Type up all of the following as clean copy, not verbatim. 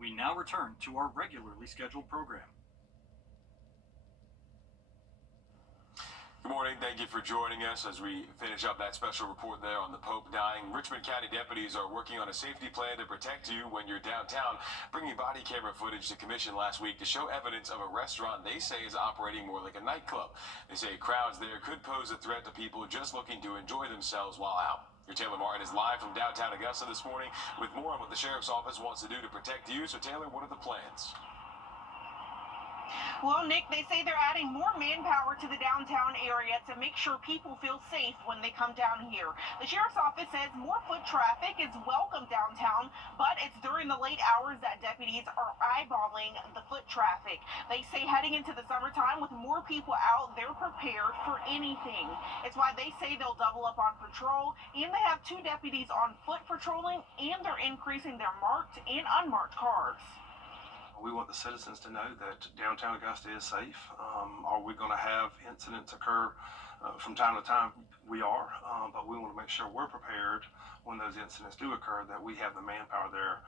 We now return to our regularly scheduled program. Good morning. Thank you for joining us as we finish up that special report there on the Pope dying. Richmond County deputies are working on a safety plan to protect you when you're downtown, bringing body camera footage to commission last week to show evidence of a restaurant they say is operating more like a nightclub. They say crowds there could pose a threat to people just looking to enjoy themselves while out. Your Taylor Martin is live from downtown Augusta this morning with more on what the Sheriff's Office wants to do to protect you. So, Taylor, what are the plans? Well, Nick, they say they're adding more manpower to the downtown area to make sure people feel safe when they come down here. The Sheriff's Office says more foot traffic is welcome downtown, but it's during the late hours that deputies are eyeballing the foot traffic. They say heading into the summertime with more people out, they're prepared for anything. It's why they say they'll double up on patrol, and they have 2 deputies on foot patrolling, and they're increasing their marked and unmarked cars. We want the citizens to know that downtown Augusta is safe. Are we going to have incidents occur from time to time? We are, but we want to make sure we're prepared when those incidents do occur, that we have the manpower there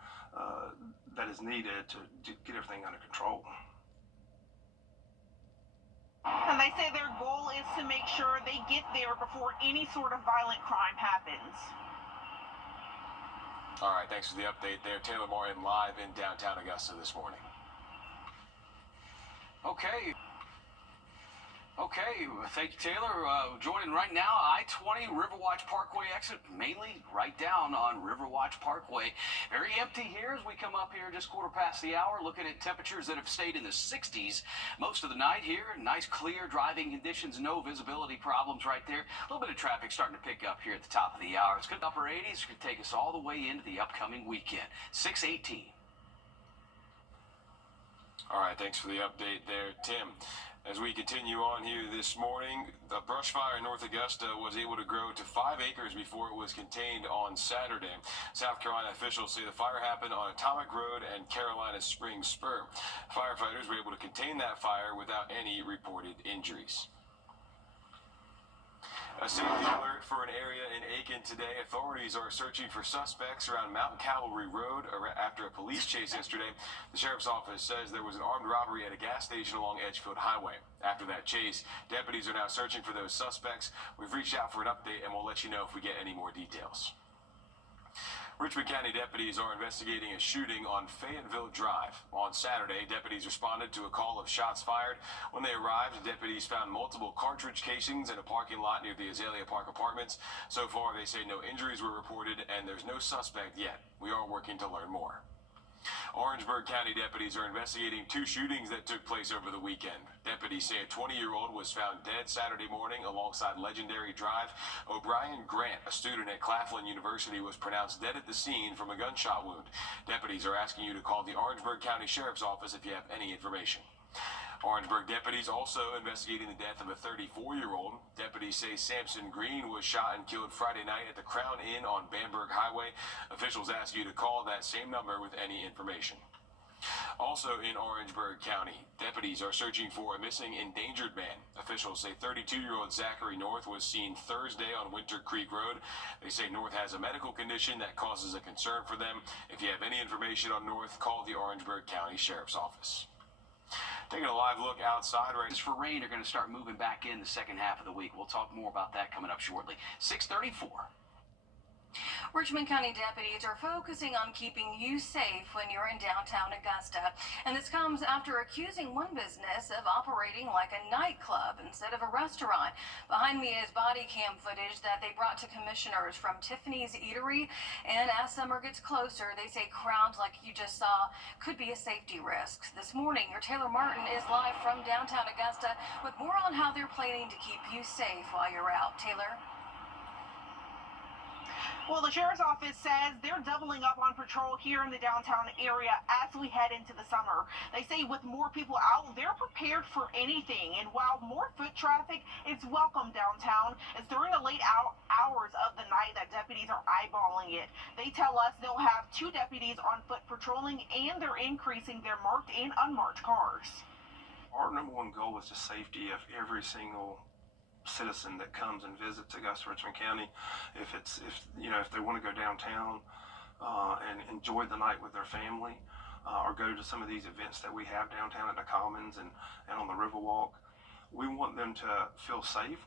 that is needed to get everything under control. And they say their goal is to make sure they get there before any sort of violent crime happens. All right, thanks for the update there. Taylor Martin live in downtown Augusta this morning. Okay, thank you, Taylor. Joining right now, I-20 Riverwatch Parkway exit, mainly right down on Riverwatch Parkway. Very empty here as we come up here just quarter past the hour, looking at temperatures that have stayed in the 60s most of the night here. Nice, clear driving conditions, no visibility problems right there. A little bit of traffic starting to pick up here at the top of the hour. It's good upper 80s. Could take us all the way into the upcoming weekend. 6:18. All right, thanks for the update there, Tim. As we continue on here this morning, the brush fire in North Augusta was able to grow to 5 acres before it was contained on Saturday. South Carolina officials say the fire happened on Atomic Road and Carolina Springs Spur. Firefighters were able to contain that fire without any reported injuries. A safety alert for an area in Aiken today. Authorities are searching for suspects around Mountain Cavalry Road after a police chase yesterday. The Sheriff's Office says there was an armed robbery at a gas station along Edgefield Highway. After that chase, deputies are now searching for those suspects. We've reached out for an update, and we'll let you know if we get any more details. Richmond County deputies are investigating a shooting on Fayetteville Drive. On Saturday, deputies responded to a call of shots fired. When they arrived, deputies found multiple cartridge casings in a parking lot near the Azalea Park Apartments. So far, they say no injuries were reported and there's no suspect yet. We are working to learn more. Orangeburg County deputies are investigating 2 shootings that took place over the weekend. Deputies say a 20-year-old was found dead Saturday morning alongside Legendary Drive. O'Brien Grant, a student at Claflin University, was pronounced dead at the scene from a gunshot wound. Deputies are asking you to call the Orangeburg County Sheriff's Office if you have any information. Orangeburg deputies also investigating the death of a 34-year-old. Deputies say Samson Green was shot and killed Friday night at the Crown Inn on Bamberg Highway. Officials ask you to call that same number with any information. Also in Orangeburg County, deputies are searching for a missing endangered man. Officials say 32-year-old Zachary North was seen Thursday on Winter Creek Road. They say North has a medical condition that causes a concern for them. If you have any information on North, call the Orangeburg County Sheriff's Office. Taking a live look outside right now. For rain are going to start moving back in the second half of the week. We'll talk more about that coming up shortly. 6:34. Richmond County deputies are focusing on keeping you safe when you're in downtown Augusta. And this comes after accusing one business of operating like a nightclub instead of a restaurant. Behind me is body cam footage that they brought to commissioners from Tiffany's Eatery. And as summer gets closer, they say crowds like you just saw could be a safety risk. This morning, your Taylor Martin is live from downtown Augusta with more on how they're planning to keep you safe while you're out. Taylor? Well, the Sheriff's Office says they're doubling up on patrol here in the downtown area as we head into the summer. They say with more people out, they're prepared for anything. And while more foot traffic is welcome downtown, it's during the late hours of the night that deputies are eyeballing it. They tell us they'll have 2 deputies on foot patrolling, and they're increasing their marked and unmarked cars. Our #1 goal is the safety of every single citizen that comes and visits Augusta, Richmond County, if they want to go downtown and enjoy the night with their family, or go to some of these events that we have downtown at the Commons and on the Riverwalk, we want them to feel safe.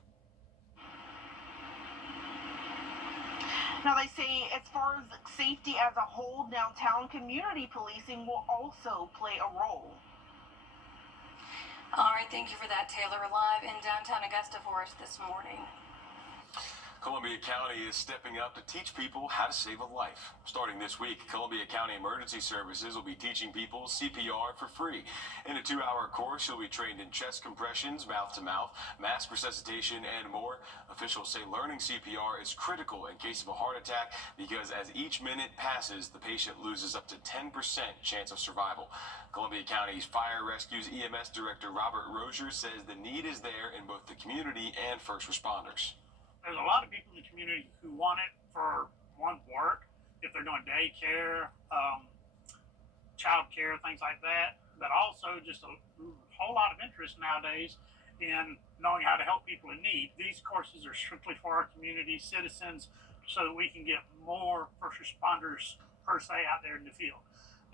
Now, they say as far as safety as a whole, downtown community policing will also play a role. All right, thank you for that, Taylor. Live in downtown Augusta for us this morning. Columbia County is stepping up to teach people how to save a life. Starting this week, Columbia County Emergency Services will be teaching people CPR for free. In a 2-hour course, you'll be trained in chest compressions, mouth-to-mouth, mask resuscitation, and more. Officials say learning CPR is critical in case of a heart attack because as each minute passes, the patient loses up to 10% chance of survival. Columbia County's Fire Rescue's EMS Director Robert Rozier says the need is there in both the community and first responders. There's a lot of people in the community who want it for work, if they're doing daycare, child care, things like that, but also just a whole lot of interest nowadays in knowing how to help people in need. These courses are strictly for our community citizens so that we can get more first responders per se out there in the field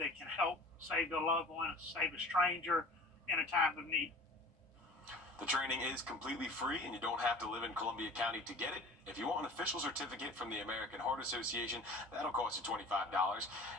that can help save a loved one, save a stranger in a time of need. The training is completely free and you don't have to live in Columbia County to get it. If you want an official certificate from the American Heart Association, that'll cost you $25.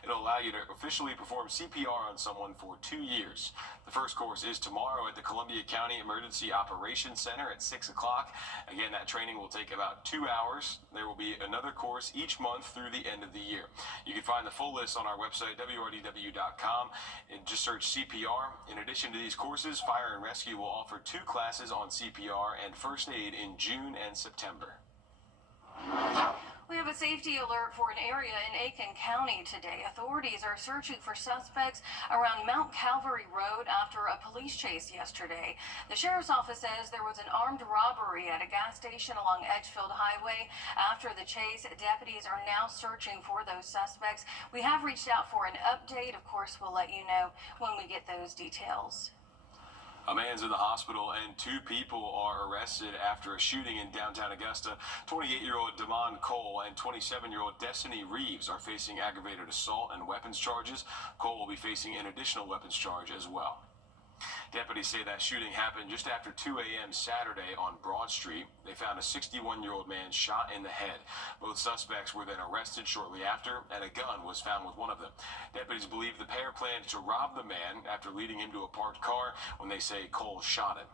It'll allow you to officially perform CPR on someone for 2 years. The first course is tomorrow at the Columbia County Emergency Operations Center at 6 o'clock. Again, that training will take about 2 hours. There will be another course each month through the end of the year. You can find the full list on our website, Wrdw.com, and just search CPR. In addition to these courses, Fire and Rescue will offer 2 classes on CPR and first aid in June and September. We have a safety alert for an area in Aiken County today. Authorities are searching for suspects around Mount Calvary Road after a police chase yesterday. The sheriff's office says there was an armed robbery at a gas station along Edgefield Highway. After the chase, deputies are now searching for those suspects. We have reached out for an update. Of course, we'll let you know when we get those details. A man's in the hospital and 2 people are arrested after a shooting in downtown Augusta. 28-year-old Damon Cole and 27-year-old Destiny Reeves are facing aggravated assault and weapons charges. Cole will be facing an additional weapons charge as well. Deputies say that shooting happened just after 2 a.m. Saturday on Broad Street. They found a 61-year-old man shot in the head. Both suspects were then arrested shortly after, and a gun was found with one of them. Deputies believe the pair planned to rob the man after leading him to a parked car when they say Cole shot him.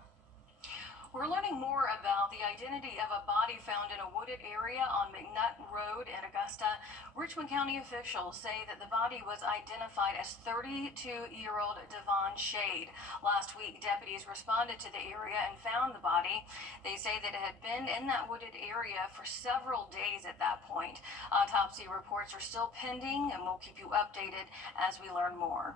We're learning more about the identity of a body found in a wooded area on McNutt Road in Augusta. Richmond County officials say that the body was identified as 32-year-old Devon Shade. Last week, deputies responded to the area and found the body. They say that it had been in that wooded area for several days at that point. Autopsy reports are still pending, and we'll keep you updated as we learn more.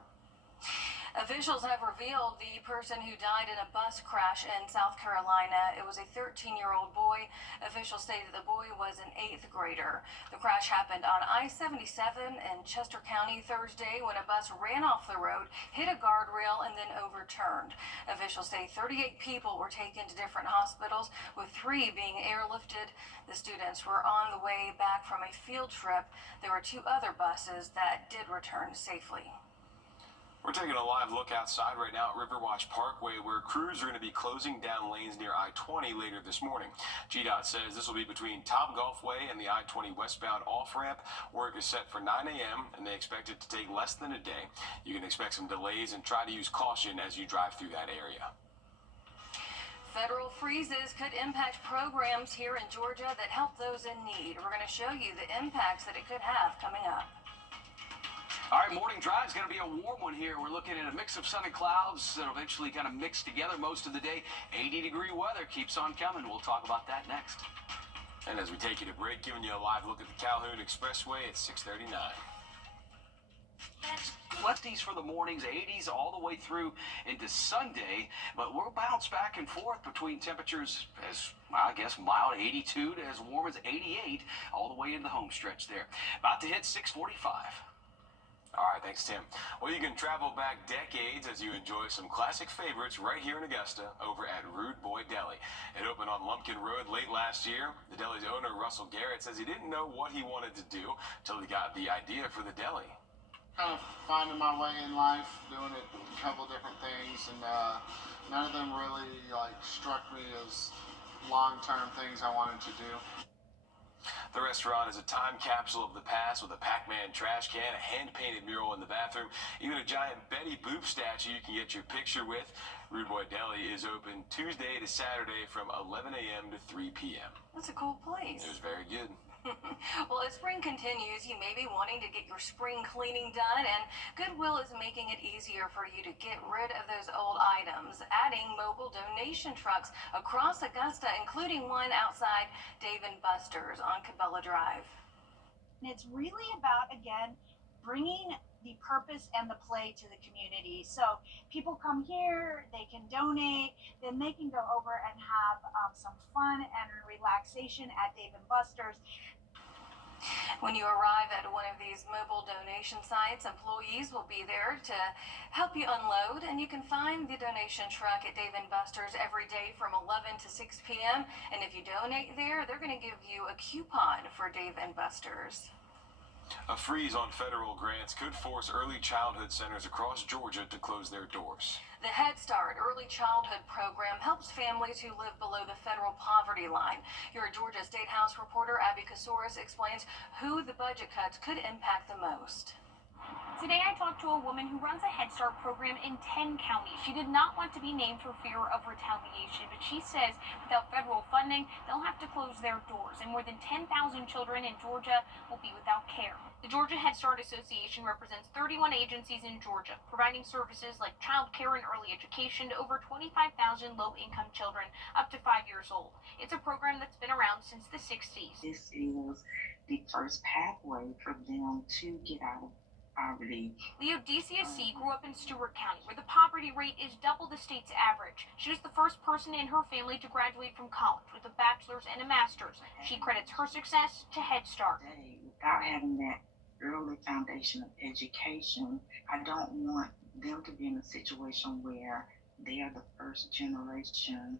Officials have revealed the person who died in a bus crash in South Carolina. It was a 13-year-old boy. Officials say that the boy was an 8th grader. The crash happened on I-77 in Chester County Thursday when a bus ran off the road, hit a guardrail, and then overturned. Officials say 38 people were taken to different hospitals, with 3 being airlifted. The students were on the way back from a field trip. There were 2 other buses that did return safely. We're taking a live look outside right now at Riverwatch Parkway, where crews are going to be closing down lanes near I-20 later this morning. GDOT says this will be between Topgolf Way and the I-20 westbound off-ramp. Work is set for 9 a.m., and they expect it to take less than a day. You can expect some delays and try to use caution as you drive through that area. Federal freezes could impact programs here in Georgia that help those in need. We're going to show you the impacts that it could have coming up. All right, morning drive is going to be a warm one here. We're looking at a mix of sun and clouds that'll eventually kind of mix together most of the day. 80-degree weather keeps on coming. We'll talk about that next. And as we take you to break, giving you a live look at the Calhoun Expressway at 6:39. Lefties for the mornings, 80s all the way through into Sunday, but we'll bounce back and forth between temperatures as, I guess, mild 82 to as warm as 88 all the way into the home stretch there. About to hit 6:45. All right, thanks, Tim. Well, you can travel back decades as you enjoy some classic favorites right here in Augusta over at Wrdw Deli. It opened on Lumpkin Road late last year. The deli's owner, Russell Garrett, says he didn't know what he wanted to do until he got the idea for the deli. Kind of finding my way in life, doing a couple different things, and none of them really struck me as long-term things I wanted to do. The restaurant is a time capsule of the past with a Pac-Man trash can, a hand-painted mural in the bathroom, even a giant Betty Boop statue you can get your picture with. Wrdw Deli is open Tuesday to Saturday from 11 a.m. to 3 p.m. That's a cool place. It was very good. Well, as spring continues, you may be wanting to get your spring cleaning done, and Goodwill is making it easier for you to get rid of those old items, adding mobile donation trucks across Augusta, including one outside Dave & Buster's on Cabela Drive. And it's really about, again, bringing the purpose and the play to the community. So people come here, they can donate, then they can go over and have some fun and relaxation at Dave & Buster's. When you arrive at one of these mobile donation sites, employees will be there to help you unload, and you can find the donation truck at Dave & Buster's every day from 11 to 6 p.m. And if you donate there, they're going to give you a coupon for Dave & Buster's. A freeze on federal grants could force early childhood centers across Georgia to close their doors. The Head Start Early Childhood Program helps families who live below the federal poverty line. Your Georgia State House reporter Abby Kasouris explains who the budget cuts could impact the most. Today I talked to a woman who runs a Head Start program in 10 counties. She did not want to be named for fear of retaliation, but she says without federal funding, they'll have to close their doors, and more than 10,000 children in Georgia will be without care. The Georgia Head Start Association represents 31 agencies in Georgia, providing services like child care and early education to over 25,000 low-income children up to 5 years old. It's a program that's been around since the 60s. This is the first pathway for them to get out of poverty. Leo DCSC grew up in Stewart County, where the poverty rate is double the state's average. She was the first person in her family to graduate from college with a bachelor's and a master's. She credits her success to Head Start. Without having that early foundation of education, I don't want them to be in a situation where they are the first generation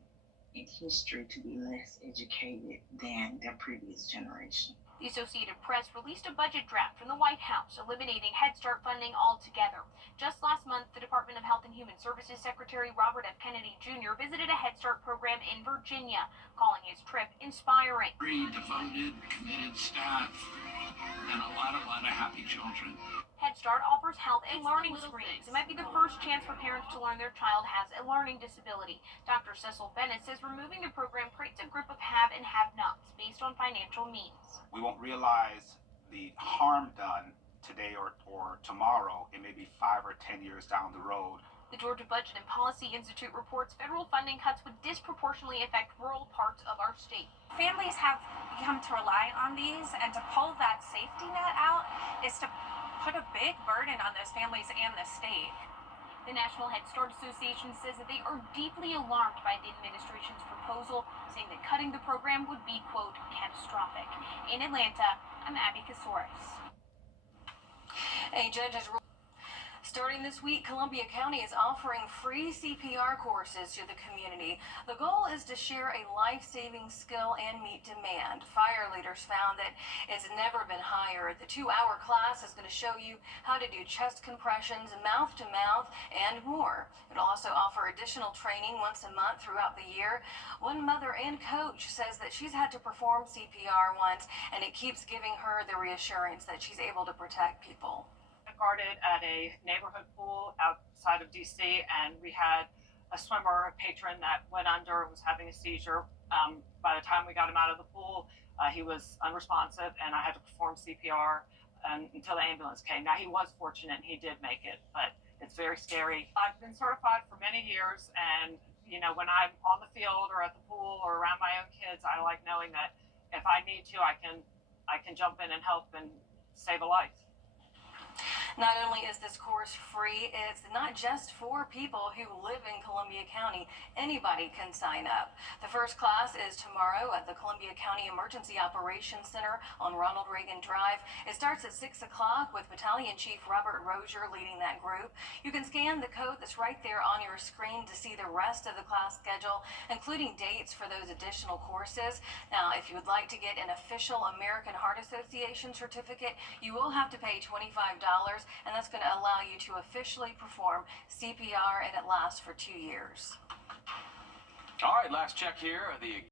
in history to be less educated than their previous generation. The Associated Press released a budget draft from the White House, eliminating Head Start funding altogether. Just last month, the Department of Health and Human Services Secretary Robert F. Kennedy Jr. visited a Head Start program in Virginia, calling his trip inspiring. Very devoted, committed staff, and a lot of happy children. Head Start offers health and learning screenings. It might be the first chance for parents to learn their child has a learning disability. Dr. Cecil Bennett says removing the program creates a group of have and have-nots based on financial means. We won't realize the harm done today or tomorrow. It may be 5 or 10 years down the road. The Georgia Budget and Policy Institute reports federal funding cuts would disproportionately affect rural parts of our state. Families have come to rely on these, and to pull that safety net out is to put a big burden on those families and the state. The National Head Start Association says that they are deeply alarmed by the administration's proposal, saying that cutting the program would be, quote, catastrophic. In Atlanta, I'm Abby Kasouris. A judge has ruled. Starting this week, Columbia County is offering free CPR courses to the community. The goal is to share a life-saving skill and meet demand. Fire leaders found that it's never been higher. The 2-hour class is going to show you how to do chest compressions, mouth-to-mouth, and more. It'll also offer additional training once a month throughout the year. One mother and coach says that she's had to perform CPR once, and it keeps giving her the reassurance that she's able to protect people. Guarded at a neighborhood pool outside of DC, and we had a swimmer, a patron that went under and was having a seizure. By the time we got him out of the pool, he was unresponsive, and I had to perform CPR until the ambulance came. Now, he was fortunate, and he did make it, but it's very scary. I've been certified for many years, and you know, when I'm on the field or at the pool or around my own kids, I like knowing that if I need to, I can jump in and help and save a life. Not only is this course free, it's not just for people who live in Columbia County. Anybody can sign up. The first class is tomorrow at the Columbia County Emergency Operations Center on Ronald Reagan Drive. It starts at 6 o'clock with Battalion Chief Robert Rozier leading that group. You can scan the code that's right there on your screen to see the rest of the class schedule, including dates for those additional courses. Now, if you would like to get an official American Heart Association certificate, you will have to pay $25, and that's going to allow you to officially perform CPR, and it lasts for 2 years. All right, last check here. The